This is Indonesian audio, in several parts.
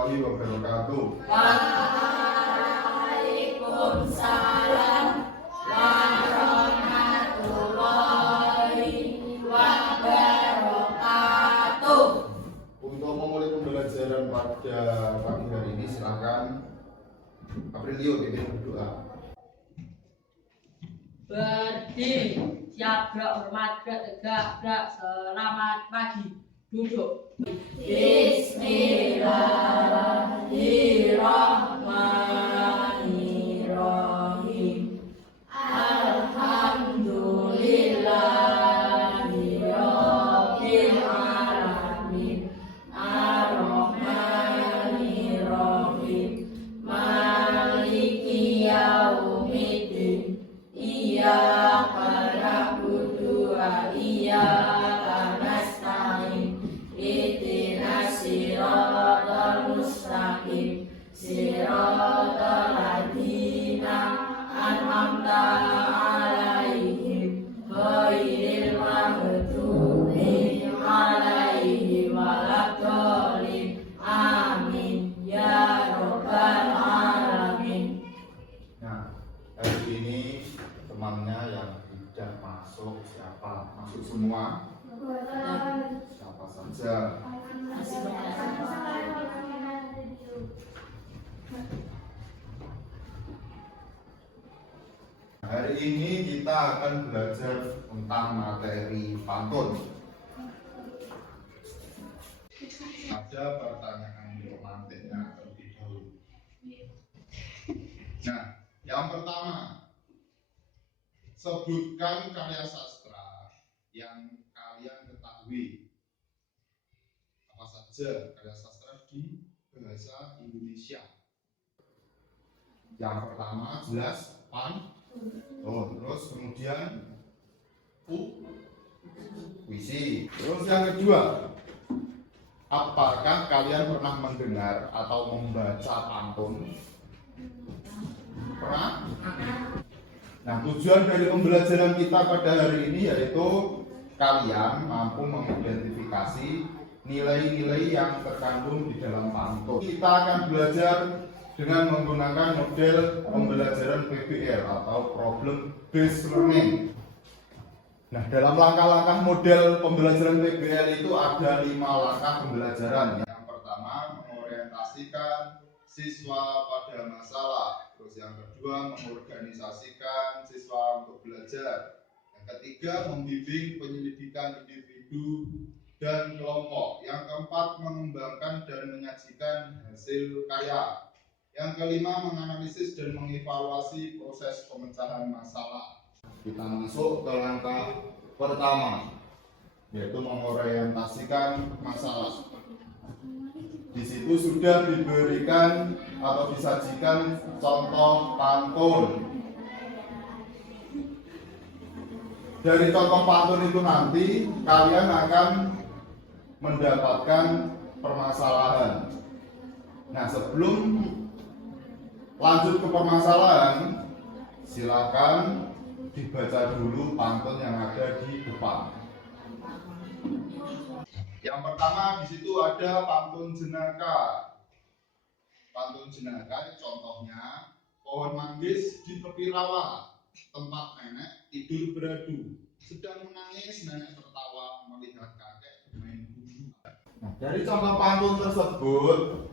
warahmatullahi wabarakatuh. Waalaikumsalam warahmatullahi wabarakatuh. Untuk memulai pembelajaran pada pagi hari ini, silakan Aprilio pimpin berdoa. Berdiri, siap gerak, hormat gerak, tegak gerak, selamat pagi, duduk. Bismillahirrahmanirrahim. Alhamdulillahirabbil alamin. Ar-Rahmanirrahim. Maliki yaumiddin. Iyyaka na'budu wa iyyaka nasta'in. Ihdinas siratal mustaqim. Siratal ladzina an'amta 'alaihim ghairil maghdubi 'alaihim waladdallin. Amin ya rabbal alamin. Nah, hari ini temannya yang tidak masuk siapa? Masuk semua? Siapa saja? Hari ini kita akan belajar tentang materi pantun. Ada pertanyaan romantiknya terlebih dahulu. Nah, yang pertama, sebutkan karya sastra yang kalian ketahui. Apa saja karya sastra di bahasa Indonesia? Yang pertama jelas terus kemudian puisi. Terus yang kedua, apakah kalian pernah mendengar atau membaca pantun? Pernah? Nah, tujuan dari pembelajaran kita pada hari ini yaitu kalian mampu mengidentifikasi nilai-nilai yang terkandung di dalam pantun. Kita akan belajar dengan menggunakan model pembelajaran PBL atau Problem Based Learning. Nah, dalam langkah-langkah model pembelajaran PBL itu ada 5 langkah pembelajaran. Yang pertama, mengorientasikan siswa pada masalah. Terus yang kedua, mengorganisasikan siswa untuk belajar. Yang ketiga, membimbing penyelidikan individu dan kelompok. Yang keempat, mengembangkan dan menyajikan hasil karya. Yang kelima, menganalisis dan mengevaluasi proses pemecahan masalah. Kita masuk ke langkah pertama, yaitu mengorientasikan masalah. Di situ sudah diberikan atau disajikan contoh pantun. Dari contoh pantun itu nanti kalian akan mendapatkan permasalahan. Nah, sebelum lanjut ke permasalahan, silakan dibaca dulu pantun yang ada di depan. Yang pertama di situ ada pantun jenaka. Pantun jenaka contohnya, pohon manggis di tepi rawa, tempat nenek tidur beradu, sedang menangis nenek tertawa melihat kakek bermain bulu. Nah, dari contoh pantun tersebut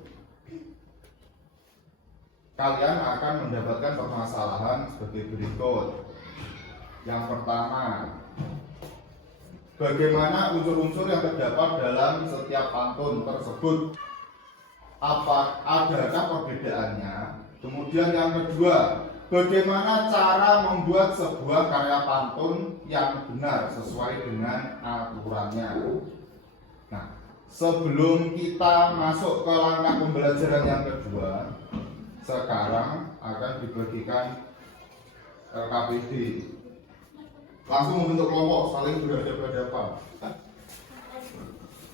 kalian akan mendapatkan permasalahan sebagai berikut. Yang pertama, bagaimana unsur-unsur yang terdapat dalam setiap pantun tersebut? Adakah perbedaannya? Kemudian yang kedua, bagaimana cara membuat sebuah karya pantun yang benar sesuai dengan aturannya? Nah, sebelum kita masuk ke langkah pembelajaran yang kedua, sekarang akan dibagikan RKPD. Langsung membentuk kelompok, saling berhadapan-hadapan.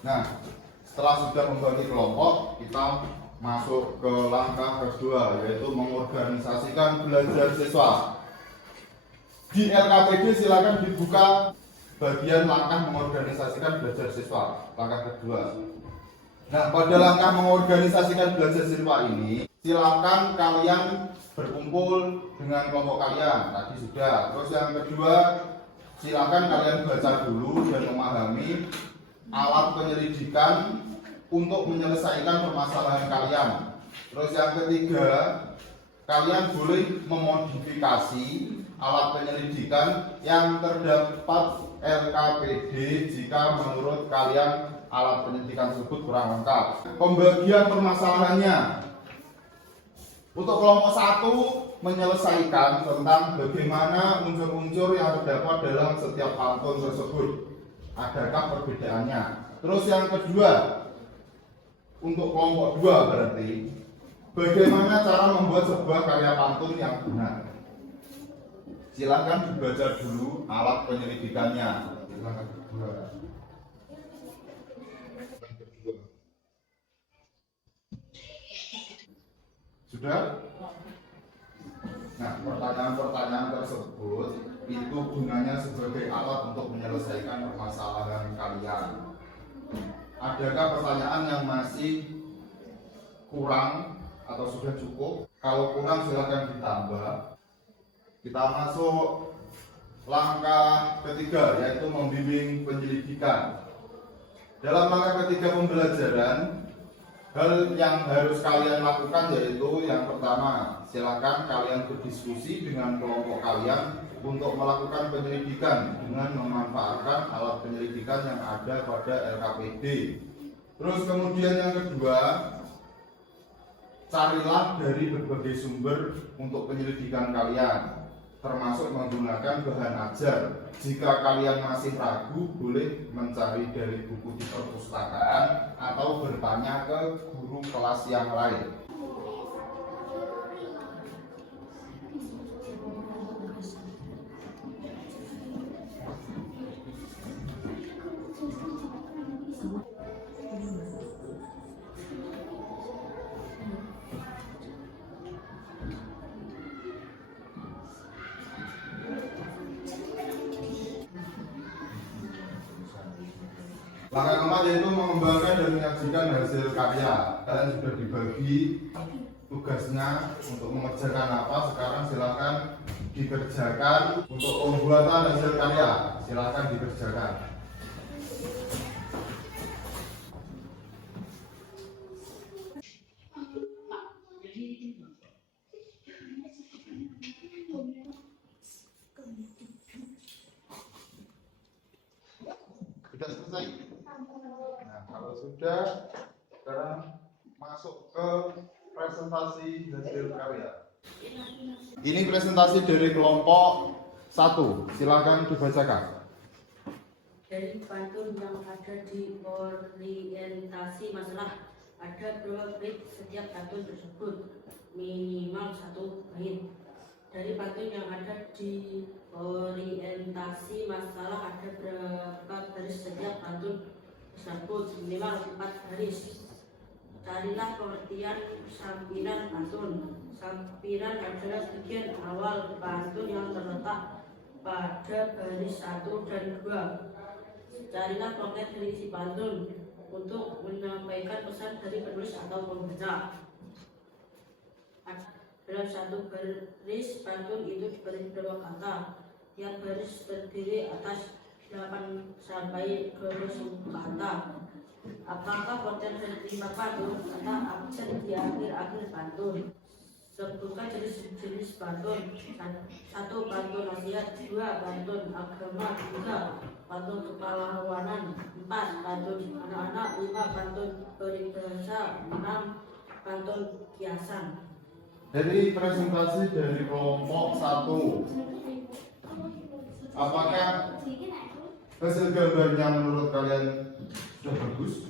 Nah, setelah sudah membagi kelompok, kita masuk ke langkah kedua, yaitu mengorganisasikan belajar siswa. Di RKPD silakan dibuka bagian langkah mengorganisasikan belajar siswa, langkah kedua. Nah, pada langkah mengorganisasikan belajar siswa ini, silakan kalian berkumpul dengan kelompok kalian. Tadi sudah. Terus yang kedua, silakan kalian baca dulu dan memahami alat penyelidikan untuk menyelesaikan permasalahan kalian. Terus yang ketiga, kalian boleh memodifikasi alat penyelidikan yang terdapat LKPD jika menurut kalian alat penyelidikan tersebut kurang lengkap. Pembagian permasalahannya. Untuk kelompok 1 menyelesaikan tentang bagaimana unsur-unsur yang terdapat dalam setiap pantun tersebut. Adakah perbedaannya? Terus yang kedua, untuk kelompok 2 berarti bagaimana cara membuat sebuah karya pantun yang benar. Silakan dibaca dulu alat penyelidikannya. Silakan kedua. Sudah? Nah, pertanyaan-pertanyaan tersebut itu gunanya sebagai alat untuk menyelesaikan permasalahan kalian. Adakah pertanyaan yang masih kurang atau sudah cukup? Kalau kurang silakan ditambah. Kita masuk langkah ketiga, yaitu membimbing penyelidikan. Dalam langkah ketiga pembelajaran, hal yang harus kalian lakukan yaitu yang pertama, silakan kalian berdiskusi dengan kelompok kalian untuk melakukan penyelidikan dengan memanfaatkan alat penyelidikan yang ada pada LKPD. Terus kemudian yang kedua, carilah dari berbagai sumber untuk penyelidikan kalian, termasuk menggunakan bahan ajar. Jika kalian masih ragu, boleh mencari dari buku di perpustakaan atau bertanya ke guru kelas yang lain. Langkah keempat yaitu mengembangkan dan menyajikan hasil karya. Kalian sudah dibagi tugasnya untuk mengerjakan apa. Sekarang silakan dikerjakan untuk pembuatan hasil karya. Silakan dikerjakan. Sudah selesai? Nah, kalau sudah, sekarang masuk ke presentasi hasil karya. Ini presentasi dari kelompok 1. Silakan dibacakan. Dari pantun yang ada di orientasi masalah, ada 2 bait setiap pantun tersebut, minimal 1 bait. Dari pantun yang ada di orientasi masalah, ada berapa baris setiap pantun tersebut, minimal 4 baris. Carilah pengertian sampiran pantun. Sampiran adalah bagian awal pantun yang terletak pada baris 1 dan 2. Carilah konten dari isi pantun untuk menyampaikan pesan dari penulis atau pembaca. Dalam satu baris pantun itu diberi beberapa kata. Tiap baris terdiri atas 8 sampai 10 kata. Apakah konten dari pantun? Kata absen di akhir pantun. Sebutkan jenis-jenis pantun. 1. Pantun nasihat. 2. Pantun agama. 3. Pantun kepahlawanan. 4. Pantun anak-anak. 5. Pantun peribahasa. 6. Pantun kiasan. Jadi presentasi dari kelompok 1. Apakah hasil gambarnya menurut kalian sudah bagus?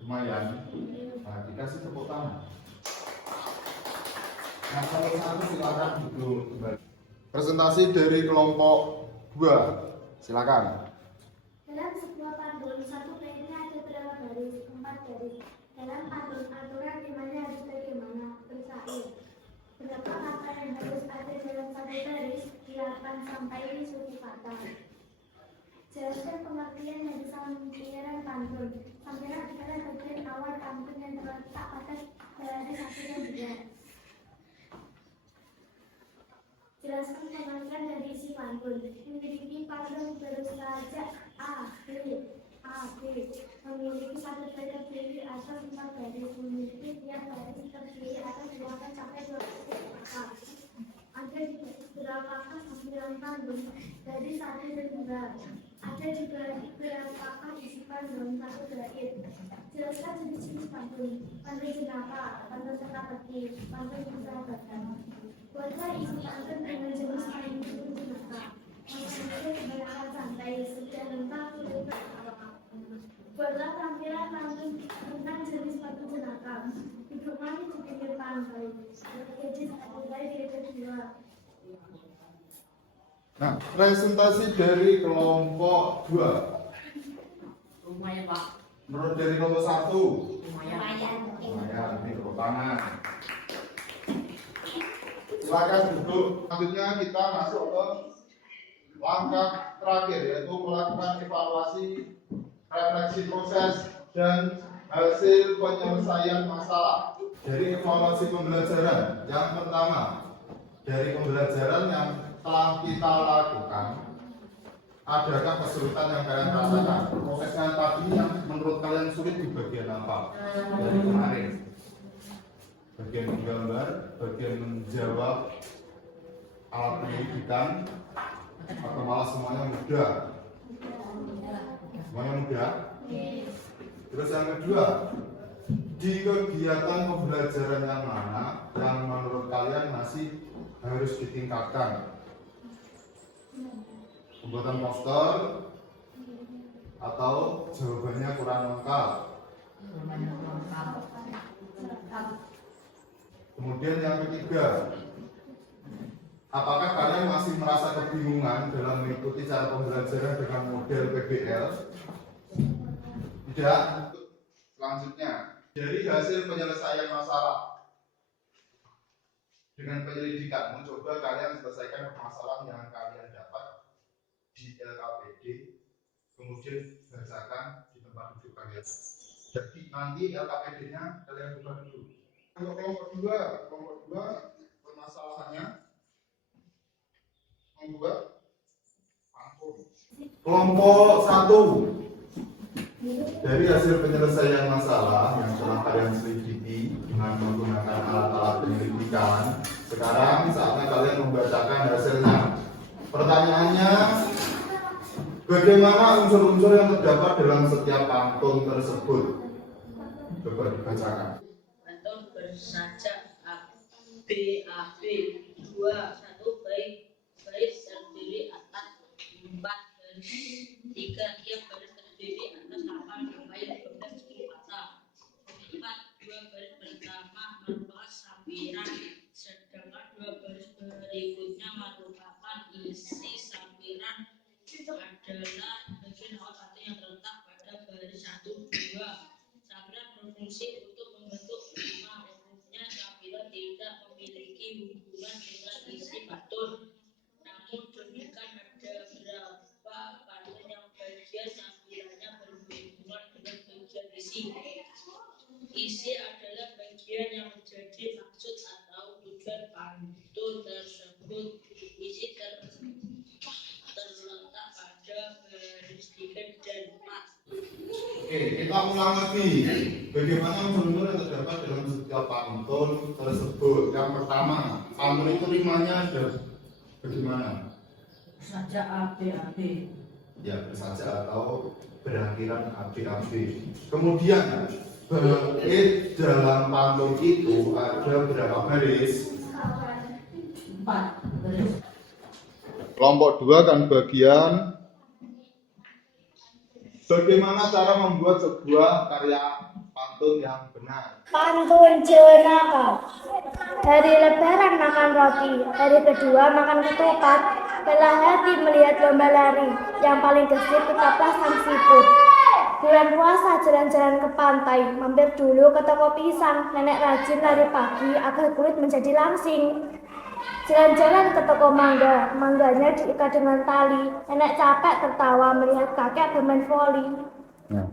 Lumayan. Nah, dikasih tepuk tangan. Nah, kalau 1 silakan duduk kembali. Presentasi dari kelompok 2. Silakan. Dalam sebuah pantun, satu baitnya ada berapa baris? 4 baris. Dalam pantun, aturan rimanya harus bagaimana? Bersair. Berapa kata yang harus ada dalam satu baris? 8 sampai 10 kata. Jelaskan pengertian dari sampiran pantun. Sampiran adalah bagian awal pantun yang terletak pada baris 1 dan 2. Jelaskan pengertian dari isi pantun. Memiliki pantun bersaja A, B, memiliki satu baris berdiri atas 4 baris, memiliki tiap baris terdiri atas 8 sampai 12 kata. Ada di berapakah sampiran pantun dari 1 dan 2? Ada di berapakah isi pantun 1 bait? Jelaskan jenis-jenis pantun. Pantun jenaka, pantun teka-teki, pantun persahabatan. Buatlah isi pantun dengan jenis pantun jenaka. Maksudnya kebanyakan santai, sudah lengkap, sudah buatlah tampilan pantun tentang jenis pantun jenaka. Duduk manis di pinggir pantai. Berkeji satu dari kedua. Nah, presentasi dari kelompok 2. Lumayan Pak. Menurut dari kelompok 1. Lumayan. Lumayan, ini tepuk tangan. Silakan duduk. Selanjutnya kita masuk ke langkah terakhir, yaitu melakukan evaluasi, refleksi proses, dan hasil penyelesaian masalah. Dari evaluasi pembelajaran, yang pertama, dari pembelajaran yang telah kita lakukan, adakah kesulitan yang kalian rasakan? Prosesnya tadi yang menurut kalian sulit di bagian apa? Dari kemarin, bagian menggambar, bagian menjawab alat pendidikan, atau malah semuanya mudah? Semuanya mudah? Terus yang kedua, di kegiatan pembelajaran yang mana yang menurut kalian masih harus ditingkatkan? Pembuatan poster atau jawabannya kurang lengkap? Kemudian yang ketiga, apakah kalian masih merasa kebingungan dalam mengikuti cara pembelajaran dengan model PBL? Tidak. Selanjutnya, dari hasil penyelesaian masalah dengan penyelidikan, mencoba kalian selesaikan permasalahan yang kalian dapat di LKPD, kemudian bacakan di tempat duduk kalian. Jadi nanti LKPD-nya kalian buka dulu. Untuk kelompok 2 permasalahannya membuat pantun. Kelompok 1, dari hasil penyelesaian masalah yang telah kalian selidiki dengan menggunakan alat-alat penyelidikan, sekarang saatnya kalian membacakan hasilnya. Pertanyaannya, bagaimana unsur-unsur yang terdapat dalam setiap pantun tersebut? Coba dibacakan. Pantun bersaja A, B, 2, 1 bait terdiri atas 4 baris, 3 tiap baris terdiri atas 8 sampai 12 kata. 4, 2 baris pertama merupakan sampiran, sedangkan 2 baris berikutnya merupakan isi sampiran. Adalah bagian awal pantun yang terletak pada baris 1, 2. Sampiran berfungsi untuk membentuk rima. Umumnya sampiran tidak memiliki hubungan dengan isi pantun. Namun demikian ada beberapa pantun yang bagian sampirannya berhubungan dengan bagian isi. Isi adalah bagian yang menjadi maksud atau tujuan pantun tersebut. Isi terletak pada baris 3 dan 4. Oke, kita ulang lagi. Bagaimana unsur-unsur yang terdapat dalam setiap pantun tersebut? Yang pertama, pantun itu rimanya ada bagaimana? Saja A, B. Ya, bersaja atau berakhiran AB. Kemudian, bait dalam pantun itu ada berapa baris? 4 baris. Kelompok 2 kan bagian bagaimana cara membuat sebuah karya pantun yang benar. Pantun jenaka. Hari lebaran makan roti, hari kedua makan ketupat. Belah hati melihat lomba lari, yang paling gesit tetaplah sang siput. Bulan puasa jalan-jalan ke pantai, mampir dulu ke toko pisang. Nenek rajin lari pagi agar kulit menjadi langsing. Jalan-jalan ke toko mangga, mangganya diikat dengan tali. Nenek capek tertawa melihat kakek bermain voli. Nah,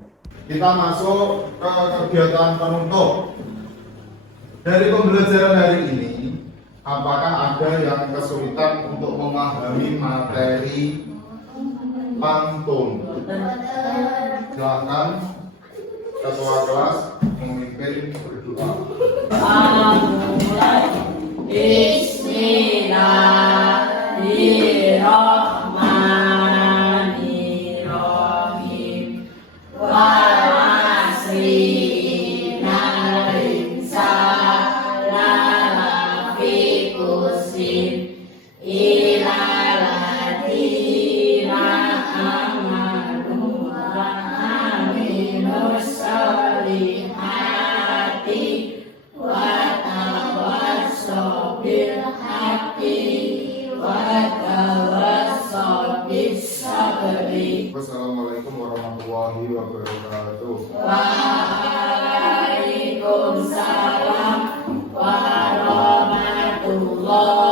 Kita masuk ke kegiatan penutup. Dari pembelajaran hari ini, apakah ada yang kesulitan untuk memahami materi pantun? Silakan ketua kelas memimpin berdoa. Bismillahirrahmanirrahim. Wassalamualaikum warahmatullahi wabarakatuh. Waalaikumsalam warahmatullahi